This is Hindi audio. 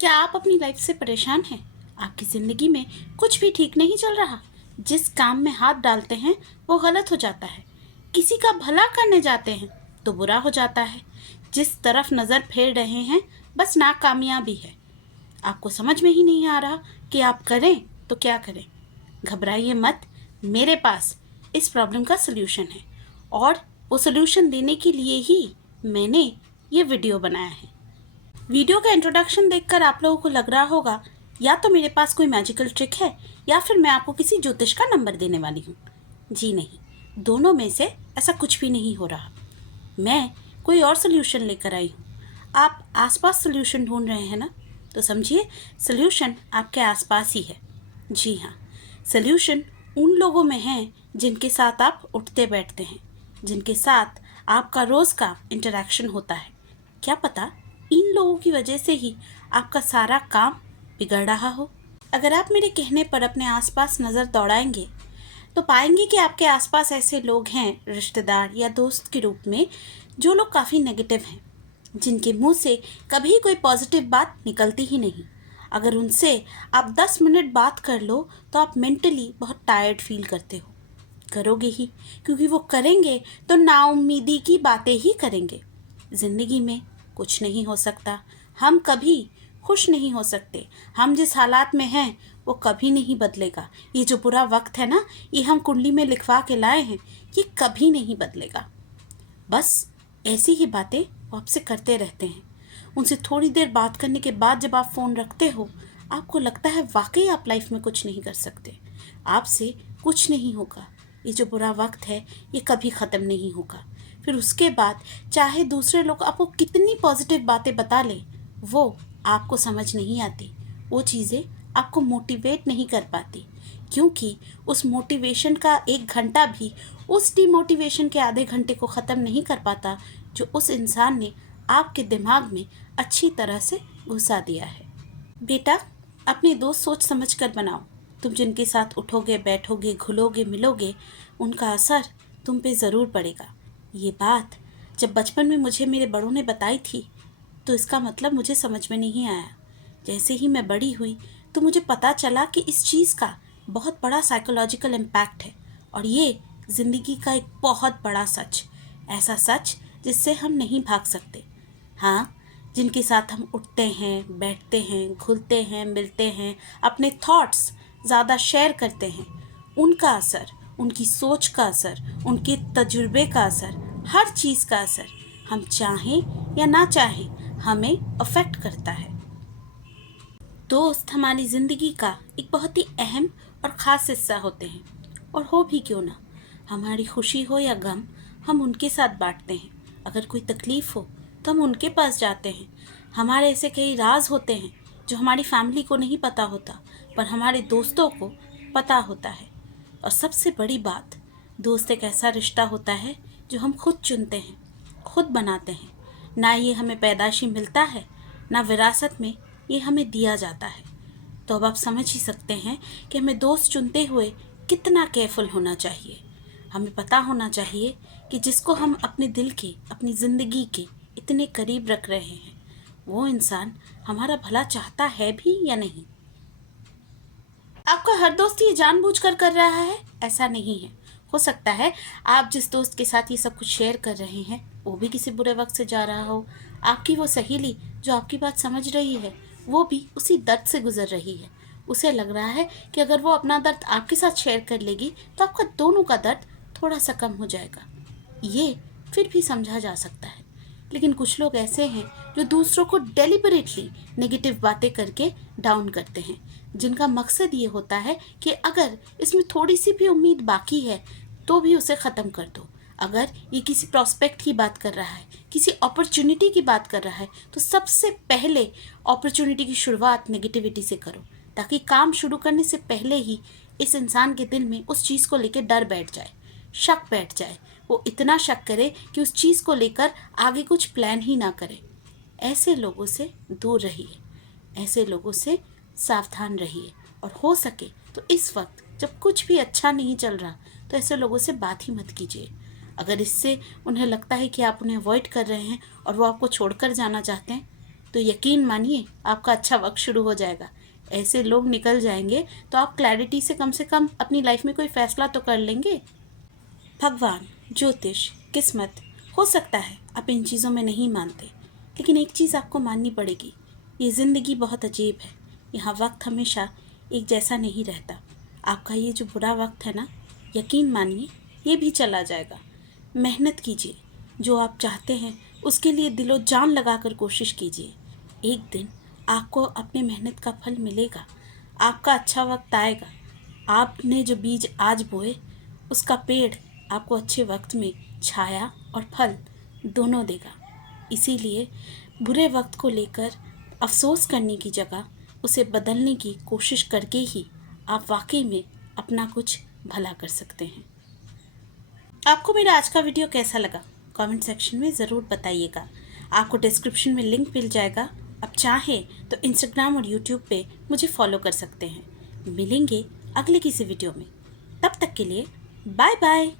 क्या आप अपनी लाइफ से परेशान हैं? आपकी ज़िंदगी में कुछ भी ठीक नहीं चल रहा। जिस काम में हाथ डालते हैं वो गलत हो जाता है। किसी का भला करने जाते हैं तो बुरा हो जाता है। जिस तरफ नज़र फेर रहे हैं बस नाकामयाबी है। आपको समझ में ही नहीं आ रहा कि आप करें तो क्या करें। घबराइए मत, मेरे पास इस प्रॉब्लम का सलूशन है और वो सलूशन देने के लिए ही मैंने ये वीडियो बनाया है। वीडियो का इंट्रोडक्शन देखकर आप लोगों को लग रहा होगा या तो मेरे पास कोई मैजिकल ट्रिक है या फिर मैं आपको किसी ज्योतिष का नंबर देने वाली हूँ। जी नहीं, दोनों में से ऐसा कुछ भी नहीं हो रहा। मैं कोई और सोल्यूशन लेकर आई हूँ। आप आसपास सोल्यूशन ढूंढ रहे हैं ना, तो समझिए सोल्यूशन आपके आसपास ही है। जी हाँ, सोल्यूशन उन लोगों में है जिनके साथ आप उठते बैठते हैं, जिनके साथ आपका रोज़ का इंटरेक्शन होता है। क्या पता इन लोगों की वजह से ही आपका सारा काम बिगड़ रहा हो। अगर आप मेरे कहने पर अपने आसपास नज़र दौड़ाएंगे तो पाएंगे कि आपके आसपास ऐसे लोग हैं, रिश्तेदार या दोस्त के रूप में, जो लोग काफ़ी नेगेटिव हैं, जिनके मुंह से कभी कोई पॉजिटिव बात निकलती ही नहीं। अगर उनसे आप 10 मिनट बात कर लो तो आप मेंटली बहुत टायर्ड फील करते हो। करोगे ही, क्योंकि वो करेंगे तो नाउम्मीदी की बातें ही करेंगे। ज़िंदगी में कुछ नहीं हो सकता, हम कभी खुश नहीं हो सकते। हम जिस हालात में हैं वो कभी नहीं बदलेगा। ये जो बुरा वक्त है ना, ये हम कुंडली में लिखवा के लाए हैं, ये कभी नहीं बदलेगा। बस ऐसी ही बातें वो आपसे करते रहते हैं। उनसे थोड़ी देर बात करने के बाद जब आप फ़ोन रखते हो, आपको लगता है वाकई आप लाइफ में कुछ नहीं कर सकते, आपसे कुछ नहीं होगा। ये जो बुरा वक्त है ये कभी ख़त्म नहीं होगा। फिर उसके बाद चाहे दूसरे लोग आपको कितनी पॉजिटिव बातें बता लें, वो आपको समझ नहीं आती। वो चीज़ें आपको मोटिवेट नहीं कर पाती, क्योंकि उस मोटिवेशन का 1 घंटा भी उस डिमोटिवेशन के आधे घंटे को ख़त्म नहीं कर पाता जो उस इंसान ने आपके दिमाग में अच्छी तरह से घुसा दिया है। बेटा, अपने दोस्त सोच समझ कर बनाओ। तुम जिनके साथ उठोगे, बैठोगे, घुलोगे, मिलोगे, उनका असर तुम पे ज़रूर पड़ेगा। ये बात जब बचपन में मुझे मेरे बड़ों ने बताई थी तो इसका मतलब मुझे समझ में नहीं आया। जैसे ही मैं बड़ी हुई तो मुझे पता चला कि इस चीज़ का बहुत बड़ा साइकोलॉजिकल इम्पैक्ट है और ये ज़िंदगी का एक बहुत बड़ा सच, ऐसा सच जिससे हम नहीं भाग सकते। हाँ, जिनके साथ हम उठते हैं, बैठते हैं, घुलते हैं, मिलते हैं, अपने थॉट्स ज़्यादा शेयर करते हैं, उनका असर, उनकी सोच का असर, उनके तजुर्बे का असर, हर चीज़ का असर, हम चाहें या ना चाहें, हमें अफेक्ट करता है। दोस्त हमारी ज़िंदगी का एक बहुत ही अहम और ख़ास हिस्सा होते हैं, और हो भी क्यों ना, हमारी खुशी हो या गम हम उनके साथ बांटते हैं। अगर कोई तकलीफ़ हो तो हम उनके पास जाते हैं। हमारे ऐसे कई राज होते हैं जो हमारी फैमिली को नहीं पता होता, पर हमारे दोस्तों को पता होता है। और सबसे बड़ी बात, दोस्त एक ऐसा रिश्ता होता है जो हम खुद चुनते हैं, खुद बनाते हैं। ना ये हमें पैदाशी मिलता है, ना विरासत में ये हमें दिया जाता है। तो अब आप समझ ही सकते हैं कि हमें दोस्त चुनते हुए कितना केयरफुल होना चाहिए। हमें पता होना चाहिए कि जिसको हम अपने दिल के, अपनी ज़िंदगी के इतने करीब रख रहे हैं, वो इंसान हमारा भला चाहता है भी या नहीं। आपका हर दोस्त ये जानबूझकर कर रहा है, ऐसा नहीं है। हो सकता है आप जिस दोस्त के साथ ये सब कुछ शेयर कर रहे हैं वो भी किसी बुरे वक्त से जा रहा हो। आपकी वो सहेली जो आपकी बात समझ रही है, वो भी उसी दर्द से गुजर रही है। उसे लग रहा है कि अगर वो अपना दर्द आपके साथ शेयर कर लेगी तो आपका दोनों का दर्द थोड़ा सा कम हो जाएगा। ये फिर भी समझा जा सकता है। लेकिन कुछ लोग ऐसे हैं जो दूसरों को डेलिबरेटली नेगेटिव बातें करके डाउन करते हैं, जिनका मकसद ये होता है कि अगर इसमें थोड़ी सी भी उम्मीद बाकी है तो भी उसे ख़त्म कर दो। अगर ये किसी प्रॉस्पेक्ट की बात कर रहा है, किसी अपॉर्चुनिटी की बात कर रहा है, तो सबसे पहले अपॉर्चुनिटी की शुरुआत नेगेटिविटी से करो, ताकि काम शुरू करने से पहले ही इस इंसान के दिल में उस चीज़ को लेकर डर बैठ जाए, शक बैठ जाए। वो इतना शक करे कि उस चीज़ को लेकर आगे कुछ प्लान ही ना करे। ऐसे लोगों से दूर रहिए, ऐसे लोगों से सावधान रहिए, और हो सके तो इस वक्त जब कुछ भी अच्छा नहीं चल रहा तो ऐसे लोगों से बात ही मत कीजिए। अगर इससे उन्हें लगता है कि आप उन्हें अवॉइड कर रहे हैं और वो आपको छोड़कर जाना चाहते हैं, तो यकीन मानिए आपका अच्छा वक्त शुरू हो जाएगा। ऐसे लोग निकल जाएंगे तो आप क्लैरिटी से कम अपनी लाइफ में कोई फैसला तो कर लेंगे। भगवान, ज्योतिष, किस्मत, हो सकता है आप इन चीज़ों में नहीं मानते, लेकिन एक चीज़ आपको माननी पड़ेगी, ये ज़िंदगी बहुत अजीब है। यहाँ वक्त हमेशा एक जैसा नहीं रहता। आपका ये जो बुरा वक्त है ना, यकीन मानिए ये भी चला जाएगा। मेहनत कीजिए, जो आप चाहते हैं उसके लिए दिलो जान लगाकर कोशिश कीजिए। एक दिन आपको अपने मेहनत का फल मिलेगा। आपका अच्छा वक्त आएगा। आपने जो बीज आज बोए, उसका पेड़ आपको अच्छे वक्त में छाया और फल दोनों देगा। इसीलिए बुरे वक्त को लेकर अफसोस करने की जगह उसे बदलने की कोशिश करके ही आप वाकई में अपना कुछ भला कर सकते हैं। आपको मेरा आज का वीडियो कैसा लगा कमेंट सेक्शन में ज़रूर बताइएगा। आपको डिस्क्रिप्शन में लिंक मिल जाएगा। आप चाहें तो इंस्टाग्राम और यूट्यूब पे मुझे फॉलो कर सकते हैं। मिलेंगे अगले किसी वीडियो में। तब तक के लिए बाय बाय।